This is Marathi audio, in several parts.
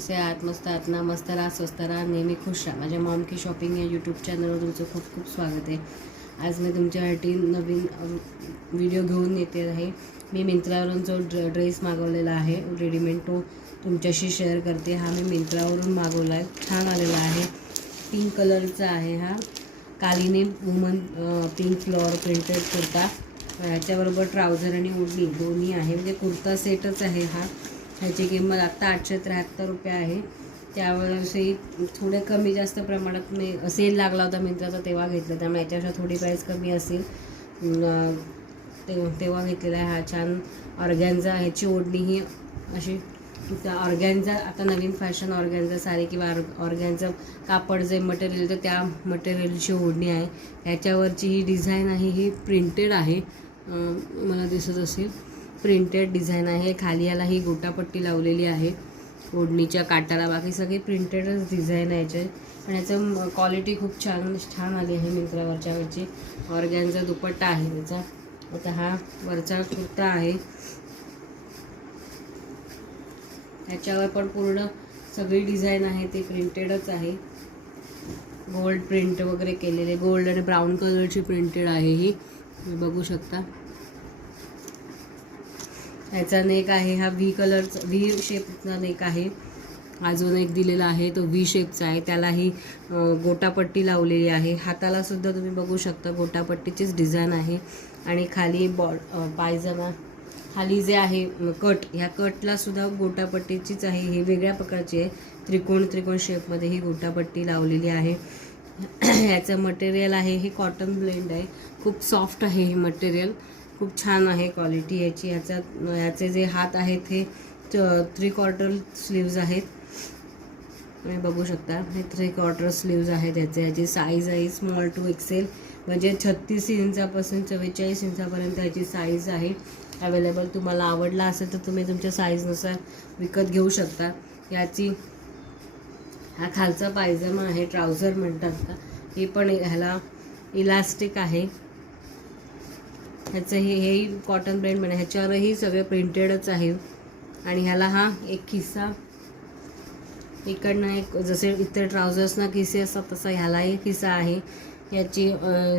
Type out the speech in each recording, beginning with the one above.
कसे आहात? मस्त आहात ना? मस्त राहा, स्वस्त राहा, नेहमी खुश राहा. माझ्या मॉम की शॉपिंग या यूट्यूब चॅनलवर तुमचं खूप खूप स्वागत आहे. आज मी तुमच्यासाठी नवीन व्हिडिओ घेऊन येते आहे. मी मिंत्रावरून जो ड्रेस मागवलेला आहे रेडीमेड, तो तुमच्याशी शेअर करते. हा मी मिंत्रावरून मागवला आहे, छान आलेला आहे. पिंक कलरचा आहे हा, कालीने woman pink flower printed kurta. ह्याच्याबरोबर ट्राउझर आणि ओढणी दोन्ही आहे, म्हणजे कुर्ता सेटच आहे हा. ह्याची किंमत आत्ता 873 रुपये आहे. त्यावेळेसही थोडे कमी जास्त प्रमाणात मी सेल लागला होता मिंत्राचा, तेव्हा घेतलं. त्यामुळे याच्यापेक्षा थोडी प्राईस कमी असेल, तेव्हा घेतलेला आहे. हा छान ऑर्गॅन्झा, ह्याची ओढणी ही अशी ऑर्गॅन्झा, आता नवीन फॅशन ऑर्गॅन्झा साडी किंवा ऑर्गॅन्झा कापड जे मटेरियल तर त्या मटेरियलची ओढणी आहे. ह्याच्यावरची ही डिझाईन आहे, ही प्रिंटेड आहे, मला दिसत असेल प्रिंटेड डिझाईन आहे. खाली याला ही गोटापट्टी लावलेली आहे ओढणीच्या काटाला, बाकी सगळी प्रिंटेडच डिझाईन आहे याचे. आणि याचं क्वालिटी खूप छान आली आहे मिंत्रावरच्यावरची. ऑर्गॅन्झा दुपट्टा आहे त्याचा. आता हा वरचा कुर्ता आहे, ह्याच्यावर पण पूर्ण सगळी डिझाईन आहे ती प्रिंटेडच आहे. गोल्ड प्रिंट वगैरे केलेले, गोल्ड आणि ब्राऊन कलरची प्रिंटेड आहे ही, बघू शकता. ह्याचा नेक आहे हा व्ही शेपचा नेक आहे. अजून एक दिलेला आहे तो व्ही शेपचा आहे, त्यालाही गोटापट्टी लावलेली आहे. हाताला सुद्धा तुम्ही बघू शकता गोटापट्टीचीच डिझाईन आहे. आणि खाली पायजमा, खाली जे आहे कट, ह्या कटला सुद्धा गोटापट्टीचीच आहे. ही वेगळ्या प्रकारची आहे, त्रिकोण शेपमध्ये ही गोटापट्टी लावलेली आहे. ह्याचं मटेरियल आहे हे कॉटन ब्लेंड आहे, खूप सॉफ्ट आहे हे मटेरियल, खूप छान आहे क्वालिटी याची. ह्याचे जे हात आहेत हे 3/4 स्लीव्ज आहेत, तुम्ही बघू शकता. हे 3/4 स्लीव्ज आहेत ह्याची साईज आहे स्मॉल टू एक्सेल, म्हणजे 36 इंचापासून 44 इंचापर्यंत याची साईज आहे अवेलेबल. तुम्हाला आवडला असेल तर तुम्ही तुमच्या साईजनुसार विकत घेऊ शकता. याची हा खालचा पायजमा आहे, ट्राउझर म्हणतात का, हे पण ह्याला इलास्टिक आहे. ह्याचं हेही कॉटन ब्लेंड म्हणजे ह्याच्यावरही सगळं प्रिंटेडच आहे. आणि ह्याला हा एक खिस्सा इकडनं, एक जसे इतर ट्राउझर्सना खिसे असतात तसा ह्यालाही खिसा आहे. याची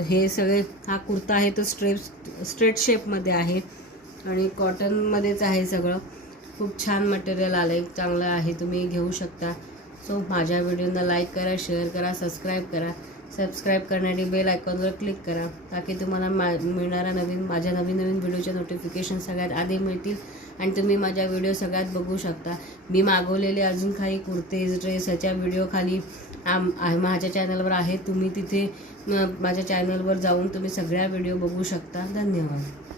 हे सगळे, हा कुर्ता आहे तो स्ट्रेट शेपमध्ये आहे आणि कॉटनमध्येच आहे सगळं. खूप छान मटेरियल आलं आहे, चांगलं आहे, तुम्ही घेऊ शकता. सो माझ्या व्हिडिओला लाईक करा, शेअर करा, सबस्क्राईब करा. सबस्क्राईब करण्यासाठी बेल आयकॉनवर क्लिक करा, ताकी तुम्हाला मिळणारा माझ्या नवीन व्हिडिओच्या नोटिफिकेशन सगळ्यात आधी मिळतील आणि तुम्ही माझ्या व्हिडिओ सगळ्यात बघू शकता. मी मागवलेले अजून काही कुर्तेज, ड्रेस ह्याच्या व्हिडिओ खाली माझ्या चॅनलवर आहे. तुम्ही तिथे माझ्या चॅनलवर जाऊन तुम्ही सगळ्या व्हिडिओ बघू शकता. धन्यवाद.